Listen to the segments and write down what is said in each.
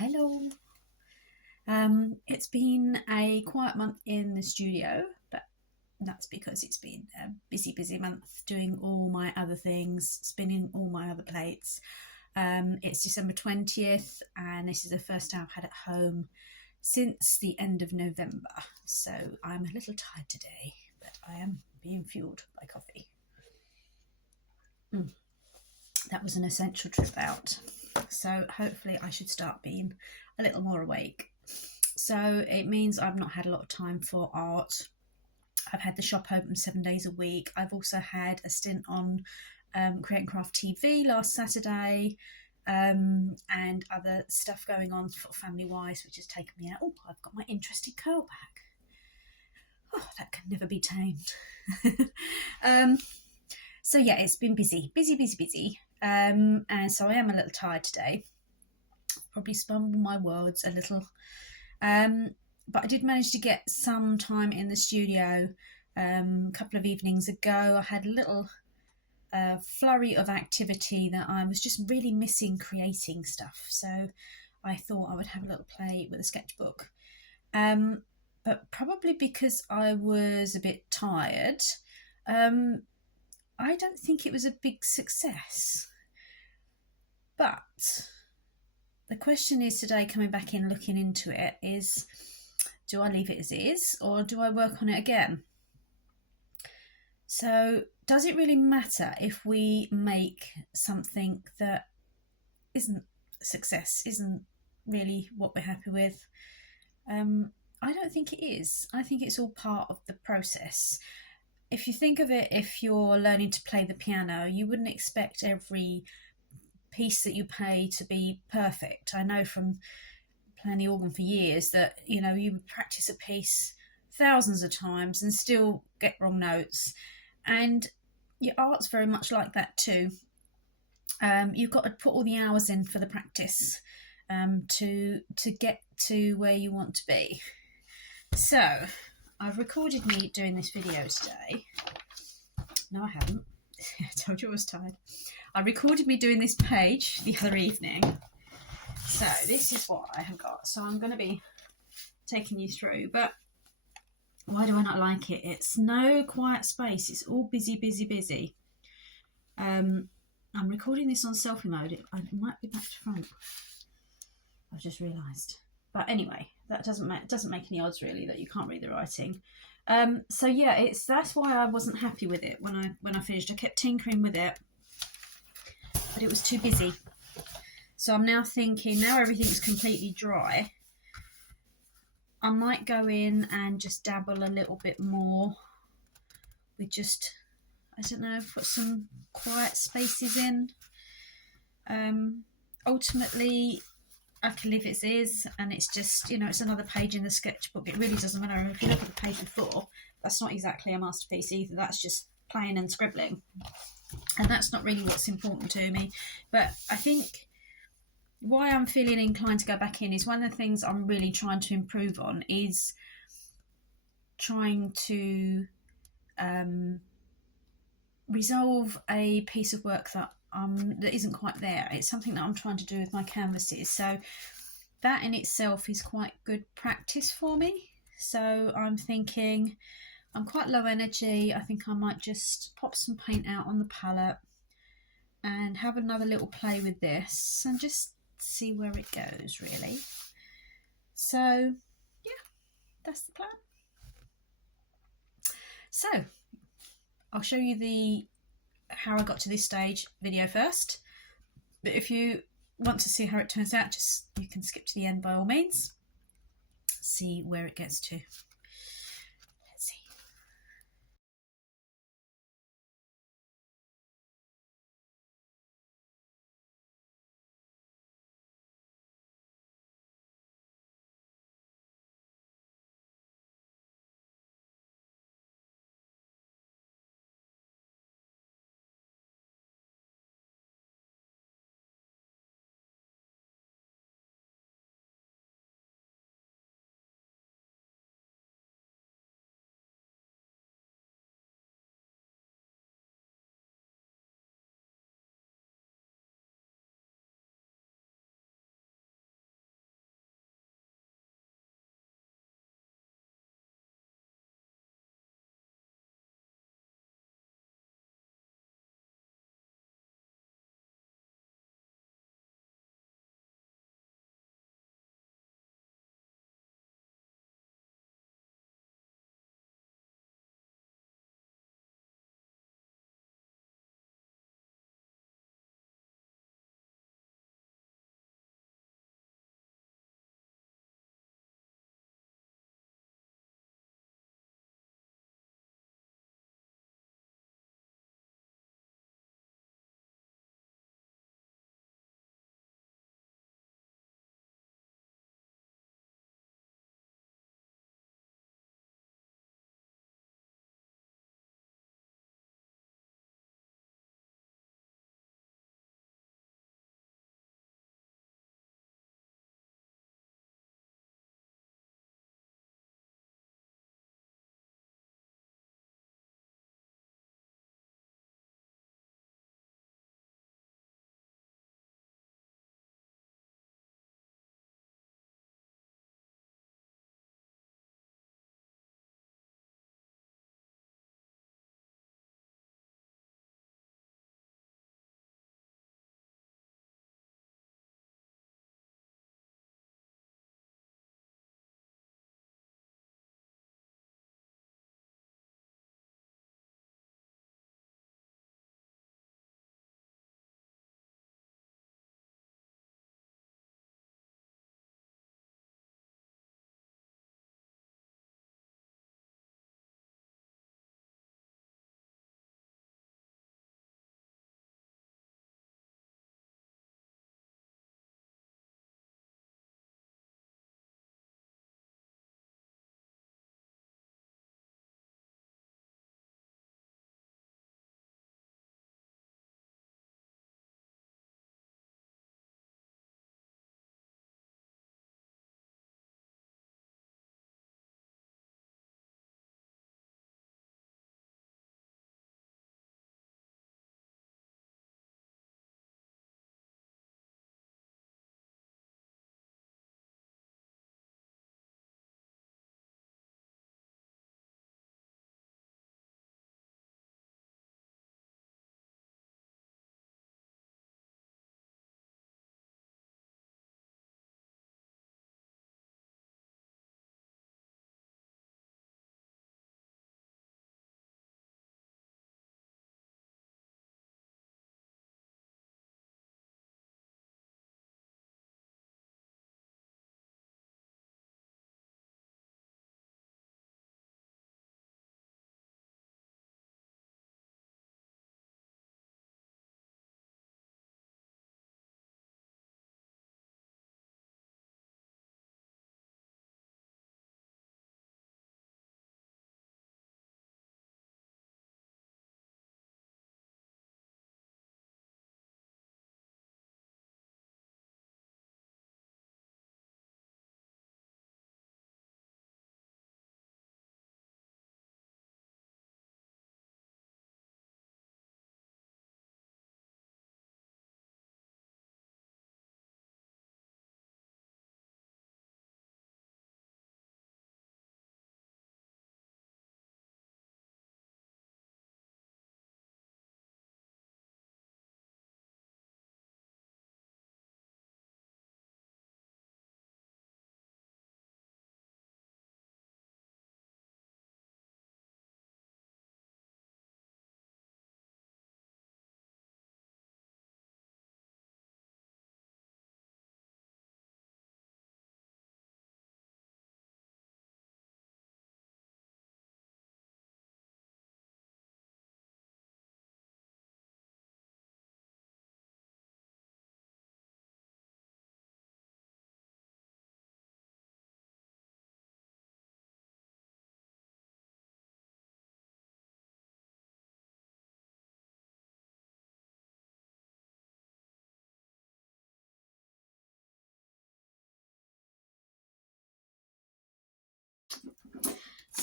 Hello. It's been a quiet month in the studio, but that's because it's been a busy month doing all my other things, spinning all my other plates. It's December 20th, and this is the first day I've had at home since the end of November. So I'm a little tired today, but I am being fueled by coffee. That was an essential trip out. So hopefully I should start being a little more awake. So it means I've not had a lot of time for art. I've had the shop open 7 days a week. I've also had a stint on Create and Craft TV last Saturday, and other stuff going on family-wise, which has taken me out. Oh, I've got my interesting curl back. Oh, that can never be tamed. So yeah, it's been busy. And so I am a little tired today. Probably stumble my words a little. But I did manage to get some time in the studio a couple of evenings ago. I had a little flurry of activity that I was just really missing creating stuff. So I thought I would have a little play with a sketchbook. But probably because I was a bit tired, I don't think it was a big success. But the question is today, coming back in, looking into it, is do I leave it as is or do I work on it again? So does it really matter if we make something that isn't a success, isn't really what we're happy with? I don't think it is. I think it's all part of the process. If you think of it, if you're learning to play the piano, you wouldn't expect every piece that you play to be perfect. I know from playing the organ for years that, you know, you would practice a piece thousands of times and still get wrong notes. And your art's very much like that too. You've got to put all the hours in for the practice to get to where you want to be. So I've recorded me doing this video today. No, I haven't. I told you I was tired. I recorded me doing this page the other evening. So this is what I have got. So I'm going to be taking you through. But why do I not like it? It's no quiet space. It's all busy. I'm recording this on selfie mode. It might be back to front. I've just realised. But anyway, that doesn't make any odds really that you can't read the writing. So yeah, that's why I wasn't happy with it when I finished. I kept tinkering with it, but it was too busy. So I'm now thinking, now everything's completely dry, I might go in and just dabble a little bit more with just, I don't know, put some quiet spaces in. Ultimately, I can leave it as is, and it's just, you know, it's another page in the sketchbook. It really doesn't matter. If you look at the page before, that's not exactly a masterpiece either. That's just playing and scribbling, and that's not really what's important to me. But I think why I'm feeling inclined to go back in is one of the things I'm really trying to improve on is trying to resolve a piece of work that isn't quite there. It's something that I'm trying to do with my canvases. So that in itself is quite good practice for me. So I'm thinking I'm quite low energy. I think I might just pop some paint out on the palette and have another little play with this and just see where it goes, really. So yeah, that's the plan. So I'll show you how I got to this stage video first, but if you want to see how it turns out, you can skip to the end by all means. See where it gets to.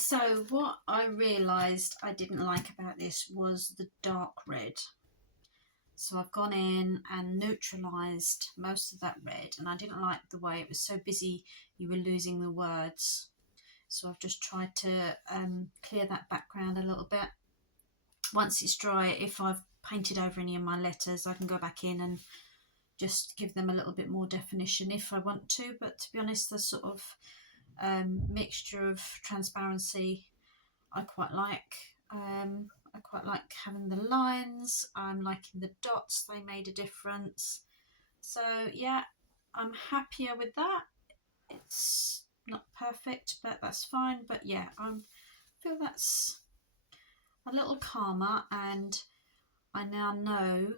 So what I realised I didn't like about this was the dark red. So I've gone in and neutralised most of that red, and I didn't like the way it was so busy you were losing the words. So I've just tried to clear that background a little bit. Once it's dry, if I've painted over any of my letters, I can go back in and just give them a little bit more definition if I want to. But to be honest, the sort of mixture of transparency I quite like. I quite like having the lines. I'm liking the dots, they made a difference. So yeah, I'm happier with that. It's not perfect, but that's fine. But yeah, I feel that's a little calmer, and I now know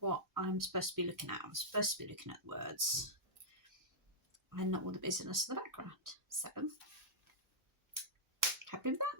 what I'm supposed to be looking at. I'm supposed to be looking at words and not all the business in the background. So happy with that.